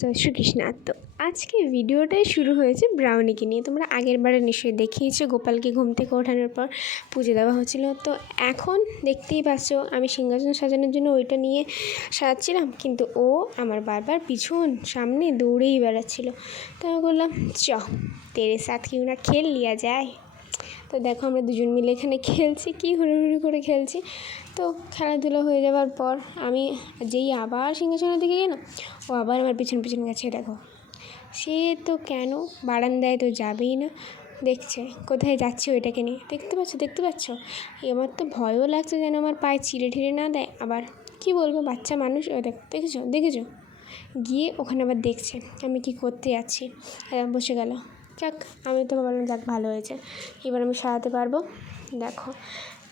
জয় শ্রীকৃষ্ণ। তো আজকে ভিডিওটাই শুরু হয়েছে ব্রাউনিকে নিয়ে। তোমরা আগের বারে নিশ্চয়ই দেখিয়েছো গোপালকে ঘুম থেকে ওঠানোর পর পুজো দেওয়া হচ্ছিলো। তো এখন দেখতেই পাচ্ছ আমি সিংহাসন সাজানোর জন্য ওইটা নিয়ে সাজাচ্ছিলাম, কিন্তু ও আমার বারবার পিছন সামনে দৌড়েই বেড়াচ্ছিলো। তো আমি বললাম তেরে সাথ কিউ না খেল লিয়া যায়। তো দেখো আমরা দুজন মিলে এখানে খেলছি, কি হুড়োহুড়ি করে খেলছি। তো খেলাধুলা হয়ে যাওয়ার পর আমি যেই আবার সিংহাসনের দিকে গেলাম, ও আবার আমার পিছন পিছন গেছে। দেখো সে তো কেন বারান্দায় তো যাবেই না, দেখছে কোথায় যাচ্ছে ওইটাকে নিয়ে। দেখতে পাচ্ছ আমার তো ভয়ও লাগছে যেন আমার পায়ে চিড়ে ঠিড়ে না দেয়। আবার কি বলবো, বাচ্চা মানুষ। ও দেখেছো গিয়ে ওখানে আবার দেখছে আমি কি করতে যাচ্ছি, বসে গেল। যাক, আমি তো বললাম যাক ভালো হয়েছে, এবার আমি সারাতে পারবো। দেখো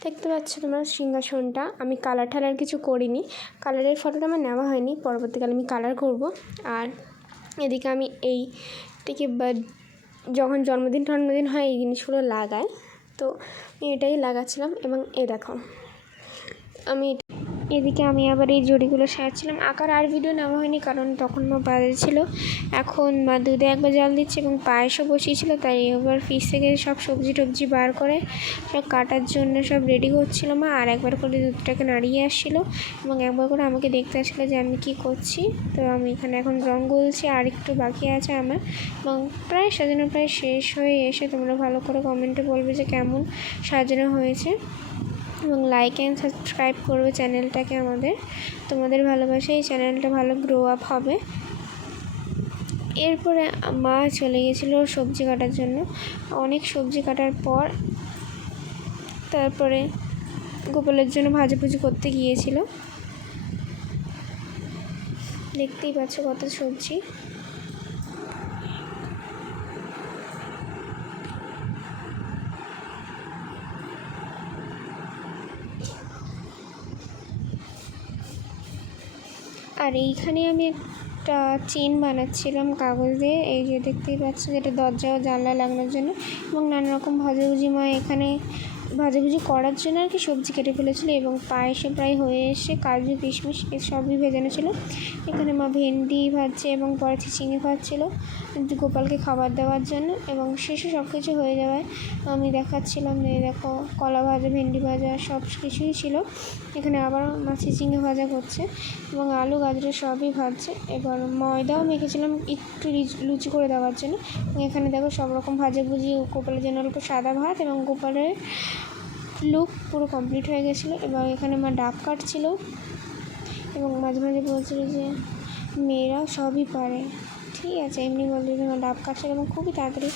দেখতে পাচ্ছ তোমার সিংহাসনটা আমি কালার ঠালার কিছু করিনি, কালারের ফটোটা আমার নেওয়া হয়নি, পরবর্তীকালে আমি কালার করব। আর এদিকে আমি এই থেকে যখন জন্মদিন হয় এই জিনিসগুলো লাগাই, তো আমি এটাই লাগাচ্ছিলাম। এবং দেখো এদিকে আমি আবার এই জড়িগুলো সাজাচ্ছিলাম। আঁকার আর ভিডিও নেওয়া হয়নি, কারণ তখন মা বাজারে ছিল। এখন মা দুধে একবার জল দিচ্ছে এবং পায়েসও বসিয়েছিল, তাই এবার ফ্রিজ থেকে সব সবজি টবজি বার করে সব কাটার জন্য সব রেডি করছিল মা। আর একবার করে দুধটাকে নাড়িয়ে আসছিলো এবং একবার করে আমাকে দেখতে আসছিলো যে আমি কি করছি। তো আমি এখানে এখন রঙ গুলছি, আর একটু বাকি আছে আমার, এবং প্রায় সাজানো প্রায় শেষ হয়ে এসে। তোমরা ভালো করে কমেন্টে বলবে যে কেমন সাজানো হয়েছে, এবং লাইক অ্যান্ড সাবস্ক্রাইব করবে চ্যানেলটাকে আমাদের। তোমাদের ভালোবাসায় এই চ্যানেলটা ভালো গ্রো আপ হবে। এরপরে মা চলে গেছিলো সবজি কাটার জন্য। অনেক সবজি কাটার পর তারপরে গোপালের জন্য ভাজাভুজি করতে গিয়েছিল। দেখতেই পাচ্ছ কত সবজি। আর এইখানে আমি একটা চেন বানাচ্ছিলাম কাগজ দিয়ে, এই যে দেখতেই পাচ্ছি, যেটা দরজা ও জানলা লাগানোর জন্য। এবং নানা রকম ভাজাভুজি মা এখানে ভাজাভুজি করার জন্য আর কি সবজি কেটে ফেলেছিলো। এবং পায়েসে প্রায় হয়ে এসে কাজু কিশমিশ সবই ভেজানো ছিল। এখানে মা ভেন্ডি ভাজছে এবং পরে চিচিঙে ভাজছিলো গোপালকে খাবার দেওয়ার জন্য। এবং শেষে সব কিছু হয়ে যাওয়ায় আমি দেখাচ্ছিলাম যে দেখো কলা ভাজা, ভেন্ডি ভাজা সব কিছুই ছিল। এখানে আবার মা চিচিঙে ভাজা করছে এবং আলু গাজর সবই ভাজছে। এবার ময়দাও মেখেছিলাম একটু লুচি করে দেওয়ার জন্য। এখানে দেখো সব রকম ভাজাভুজি, গোপালের জন্য অল্প সাদা ভাত, এবং গোপালের লুক পুরো কমপ্লিট হয়ে গেছিলো। এবং এখানে মা ডাব কাটছিল এবং মাঝে মাঝে বলছিল যে মেয়েরা সবই পারে। ঠিক আছে, এমনি বলতে মা ডাব কাটছিল এবং খুবই তাড়াতাড়ি